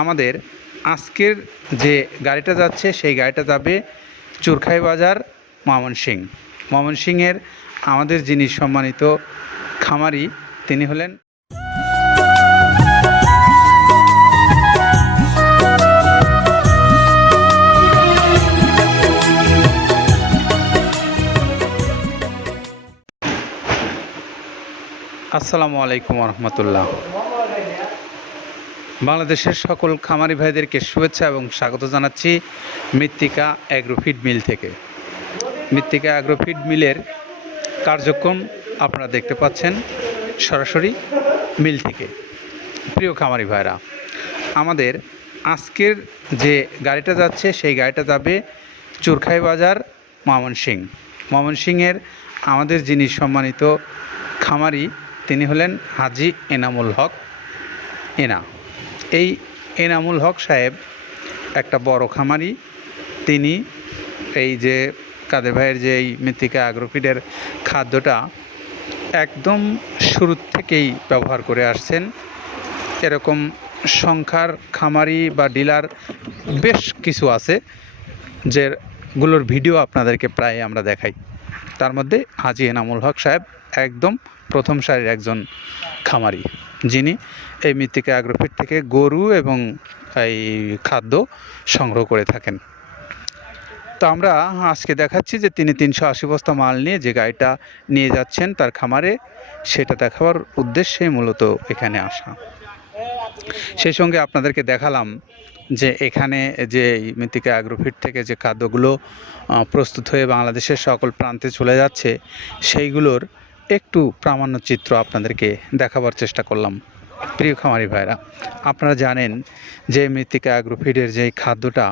আমাদের আজকের যে গাড়িটা যাচ্ছে সেই গাড়িটা যাবে চুরখাই বাজার ময়মনসিংহের আমাদের যিনি সম্মানিত খামারি তিনি হলেন আসসালামু আলাইকুম রহমতুল্লাহ। বাংলাদেশের সকল খামারি ভাইদেরকে শুভেচ্ছা এবং স্বাগত জানাচ্ছি মৃত্তিকা অ্যাগ্রোফিড মিল থেকে। মৃত্তিকা অ্যাগ্রোফিড মিলের কার্যক্রম আপনারা দেখতে পাচ্ছেন সরাসরি মিল থেকে। প্রিয় খামারি ভাইরা, আমাদের আজকের যে গাড়িটা যাচ্ছে সেই গাড়িটা যাবে চুরখাই বাজার ময়মনসিংহের আমাদের যিনি সম্মানিত খামারি তিনি হলেন হাজি এনামুল হক এনা। এই এনামুল হক সাহেব একটা বড় খামারি। তিনি এই যে কাদের ভাইয়ের যে এই মৃত্তিকা অ্যাগ্রোফিডের খাদ্যটা একদম শুরুর থেকেই ব্যবহার করে আসছেন। এরকম সংখ্যার খামারি বা ডিলার বেশ কিছু আছে যেগুলোর ভিডিও আপনাদেরকে প্রায় আমরা দেখাই। তার মধ্যে হাজি এনামুল হক সাহেব একদম প্রথম সারির একজন খামারি, যিনি এই মৃত্তিকা অ্যাগ্রোফিড থেকে গরু এবং এই খাদ্য সংগ্রহ করে থাকেন। তো আমরা আজকে দেখাচ্ছি যে তিনি 380 বস্তা মাল নিয়ে যে গাড়িটা নিয়ে যাচ্ছেন তার খামারে, সেটা দেখাবার উদ্দেশ্যে মূলত এখানে আসা। সেই সঙ্গে আপনাদেরকে দেখালাম যে এখানে যে মৃত্তিকা অ্যাগ্রোফিড থেকে যে খাদ্যগুলো প্রস্তুত হয়ে বাংলাদেশের সকল প্রান্তে চলে যাচ্ছে সেইগুলোর একটু প্রামাণ্য চিত্র আপনাদেরকে দেখাবার চেষ্টা করলাম। প্রিয় খামারি ভাইরা, আপনারা জানেন যে মৃত্তিকা অ্যাগ্রোফিডের যে খাদ্যটা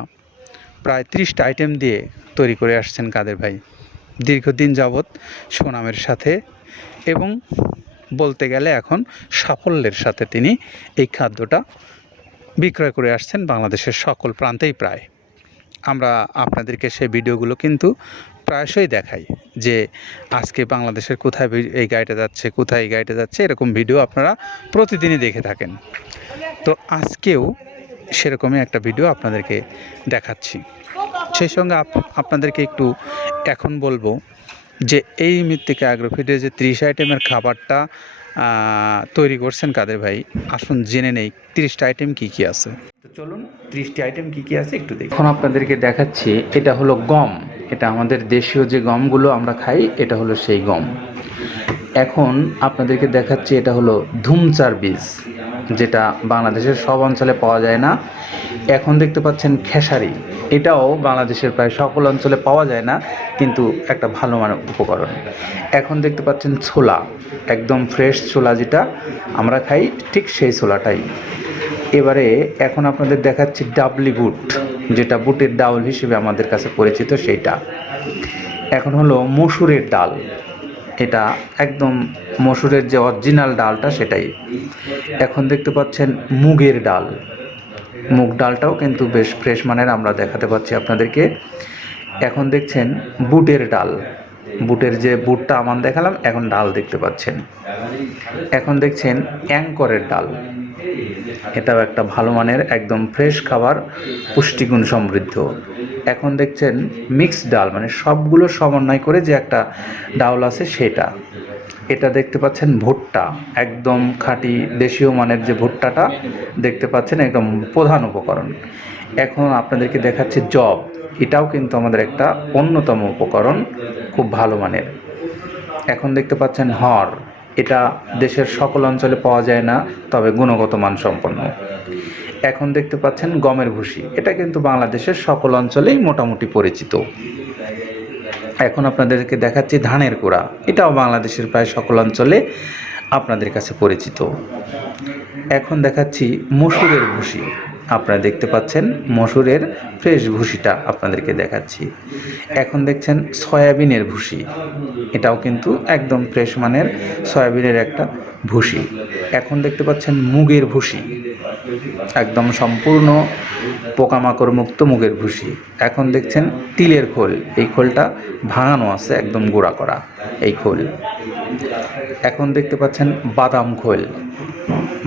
প্রায় 30টা আইটেম দিয়ে তৈরি করে আসছেন কাদের ভাই দীর্ঘদিন যাবৎ সুনামের সাথে, এবং বলতে গেলে এখন সাফল্যের সাথে তিনি এই খাদ্যটা বিক্রয় করে আসছেন বাংলাদেশের সকল প্রান্তেই। প্রায় আমরা আপনাদেরকে সেই ভিডিওগুলো কিন্তু প্রায়শই দেখাই যে আজকে বাংলাদেশের কোথায় এই গাড়িটা যাচ্ছে, কোথায় এই গাড়িটা যাচ্ছে, এরকম ভিডিও আপনারা প্রতিদিনই দেখে থাকেন। তো আজকেও সেরকমই একটা ভিডিও আপনাদেরকে দেখাচ্ছি। সেই সঙ্গে আপনাদেরকে একটু এখন বলবো যে এই মৃত্তিকা অ্যাগ্রোফিডের যে 30 আইটেমের খাবারটা তৈরি করছেন কাদের ভাই, আসুন জেনে নেই 30টা আইটেম কী কী আছে। তো চলুন 30টি আইটেম কী কী আছে একটু দেখি। এখন আপনাদেরকে দেখাচ্ছি, এটা হলো গম। এটা আমাদের দেশীয় যে গমগুলো আমরা খাই, এটা হলো সেই গম। এখন আপনাদেরকে দেখাচ্ছি, এটা হলো ধুমচার বীজ, যেটা বাংলাদেশের সব অঞ্চলে পাওয়া যায় না। এখন দেখতে পাচ্ছেন খেসারি, এটাও বাংলাদেশের প্রায় সকল অঞ্চলে পাওয়া যায় না, কিন্তু একটা ভালো মানের উপকরণ। এখন দেখতে পাচ্ছেন ছোলা, একদম ফ্রেশ ছোলা যেটা আমরা খাই, ঠিক সেই ছোলাটাই। এবারে এখন আপনাদের দেখাচ্ছি ডাবলি বুট, যেটা বুটের ডাউল হিসেবে আমাদের কাছে পরিচিত সেইটা। এখন হলো মসুরের ডাল, এটা একদম মসুরের যে অরিজিনাল ডালটা সেটাই। এখন দেখতে পাচ্ছেন মুগের ডাল, মুগ ডালটাও কিন্তু বেশ ফ্রেশ মানের আমরা দেখাতে পাচ্ছি আপনাদেরকে। এখন দেখছেন বুটের ডাল, বুটের যে বুটটা আমার দেখালাম, এখন ডাল দেখতে পাচ্ছেন। এখন দেখছেন অ্যাঙ্করের ডাল, এটাও একটা ভালো মানের একদম ফ্রেশ খাবার, পুষ্টিগুণ সমৃদ্ধ। এখন দেখছেন মিক্সড ডাল, মানে সবগুলো সমন্বয় করে যে একটা ডাউল আছে সেটা। এটা দেখতে পাচ্ছেন ভুট্টা, একদম খাঁটি দেশীয় মানের যে ভুট্টাটা দেখতে পাচ্ছেন, একদম প্রধান উপকরণ। এখন আপনাদেরকে দেখাচ্ছি জব, এটাও কিন্তু আমাদের একটা অন্যতম উপকরণ, খুব ভালো মানের। এখন দেখতে পাচ্ছেন হর, এটা দেশের সকল অঞ্চলে পাওয়া যায় না, তবে গুণগত মান সম্পন্ন। এখন দেখতে পাচ্ছেন গমের ভুসি, এটা কিন্তু বাংলাদেশের সকল অঞ্চলেই মোটামুটি পরিচিত। এখন আপনাদেরকে দেখাচ্ছি ধানের কুড়া, এটাও বাংলাদেশের প্রায় সকল অঞ্চলে আপনাদের কাছে পরিচিত। এখন দেখাচ্ছি মসুরের ভুসি, আপনারা দেখতে পাচ্ছেন মসুরের ফ্রেশ ভুসিটা আপনাদেরকে দেখাচ্ছি। এখন দেখছেন সয়াবিনের ভুসি, এটাও কিন্তু একদম ফ্রেশ মানের সয়াবিনের একটা ভুসি। এখন দেখতে পাচ্ছেন মুগের ভুসি, একদম সম্পূর্ণ পোকামাকড় মুক্ত মুগের ভুসি। এখন দেখছেন তিলের খোল, এই খোলটা ভাঙানো আছে, একদম গুঁড়া করা এই খোল। এখন দেখতে পাচ্ছেন বাদাম খোল,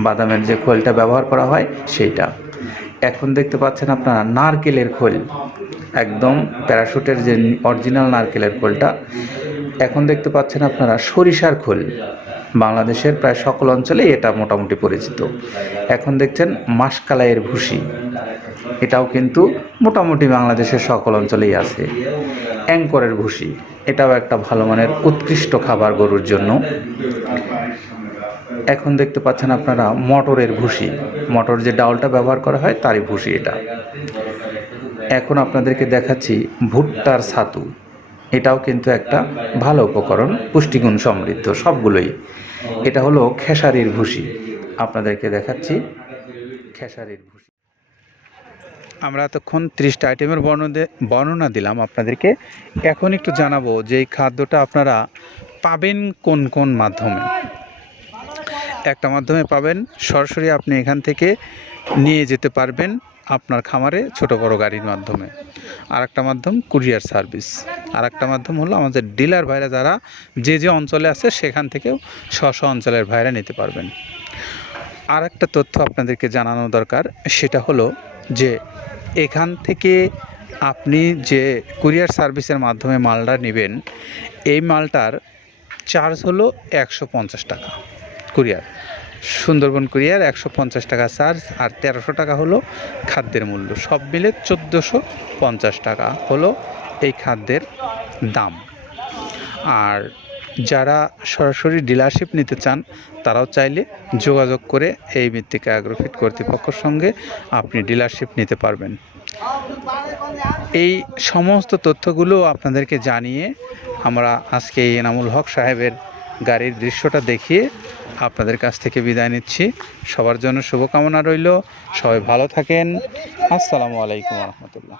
বাদামের যে খোলটা ব্যবহার করা হয় সেইটা। এখন দেখতে পাচ্ছেন আপনারা নারকেলের খোল, একদম প্যারাশুটের যে অরিজিনাল নারকেলের খোলটা। এখন দেখতে পাচ্ছেন আপনারা সরিষার খোল, বাংলাদেশের প্রায় সকল অঞ্চলেই এটা মোটামুটি পরিচিত। এখন দেখছেন মাসকালাইয়ের ভুসি, এটাও কিন্তু মোটামুটি বাংলাদেশের সকল অঞ্চলেই আছে। অ্যাঙ্করের ভুসি, এটাও একটা ভালো মানের উৎকৃষ্ট খাবার গরুর জন্য। এখন দেখতে পাচ্ছেন আপনারা মটরের ভুসি, মটর যে ডাউলটা ব্যবহার করা হয় তারই ভুসি এটা। এখন আপনাদেরকে দেখাচ্ছি ভুট্টার ছাতু, এটাও কিন্তু একটা ভালো উপকরণ, পুষ্টিগুণ সমৃদ্ধ সবগুলোই। এটা হলো খেসারির ভুসি, আপনাদেরকে দেখাচ্ছি খেসারির ভুসি। আমরা এতক্ষণ 30টা আইটেমের বর্ণনা দিলাম আপনাদেরকে। এখন একটু জানাবো যে এই খাদ্যটা আপনারা পাবেন কোন কোন মাধ্যমে। একটা মাধ্যমে পাবেন সরাসরি, আপনি এখান থেকে নিয়ে যেতে পারবেন আপনার খামারে ছোট বড় গাড়ির মাধ্যমে। আর একটা মাধ্যম কুরিয়ার সার্ভিস। আর একটা মাধ্যম হলো আমাদের ডিলার ভাইরা যারা যে যে অঞ্চলে আছে সেখান থেকেও স্ব অঞ্চলের ভাইরা নিতে পারবেন। আর একটা তথ্য আপনাদেরকে জানানো দরকার, সেটা হলো যে এখান থেকে আপনি যে কুরিয়ার সার্ভিসের মাধ্যমে মালটা নেবেন, এই মালটার চার্জ হলো 150 টাকা কুরিয়ার। সুন্দরবন কুরিয়ার 150 টাকা চার্জ, আর 1300 টাকা হলো খাদ্যের মূল্য। সব মিলে 1450 টাকা হলো এই খাদ্যের দাম। আর যারা সরাসরি ডিলারশিপ নিতে চান তারাও চাইলে যোগাযোগ করে এই মৃত্তিকা অ্যাগ্রোফিট কর্তৃপক্ষের সঙ্গে আপনি ডিলারশিপ নিতে পারবেন। এই সমস্ত তথ্যগুলো আপনাদেরকে জানিয়ে আমরা আজকে এই এনামুল হক সাহেবের গাড়ির দৃশ্যটা দেখিয়ে আপনাদের কাছ থেকে বিদায় নিচ্ছি। সবার জন্য শুভকামনা রইল, সবাই ভালো থাকেন। আসসালামু আলাইকুম রহমতুল্লাহ।